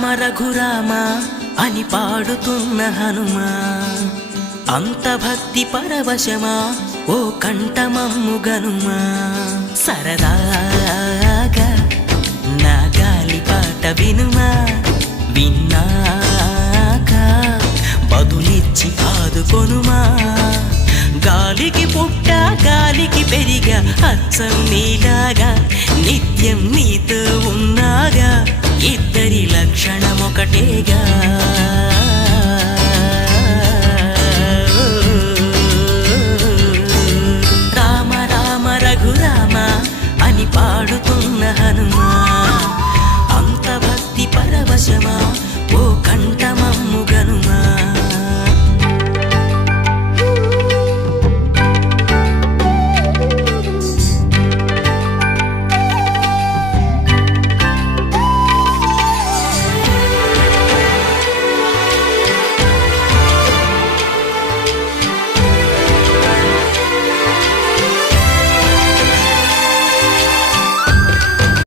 రామ రఘురామ అని పాడుతున్న హనుమా, అంత భక్తి పరవశమా ఓ కంఠమమ్ము గనుమా. సరదాగా నా గాలి పాట వినుమా, విన్నాక బదులిచ్చి ఆదుకొనుమా. గాలికి పుట్ట గాలికి పెరిగా అచ్చం నీలాగా, నిత్యం నీతో ఉన్నాగా, ఇద్దరి లక్షణం ఒకటేగా. రామ రామ రఘురామ అని పాడుతున్న హనుమా, అంత భక్తి పరవశమా ఓ కంఠమా.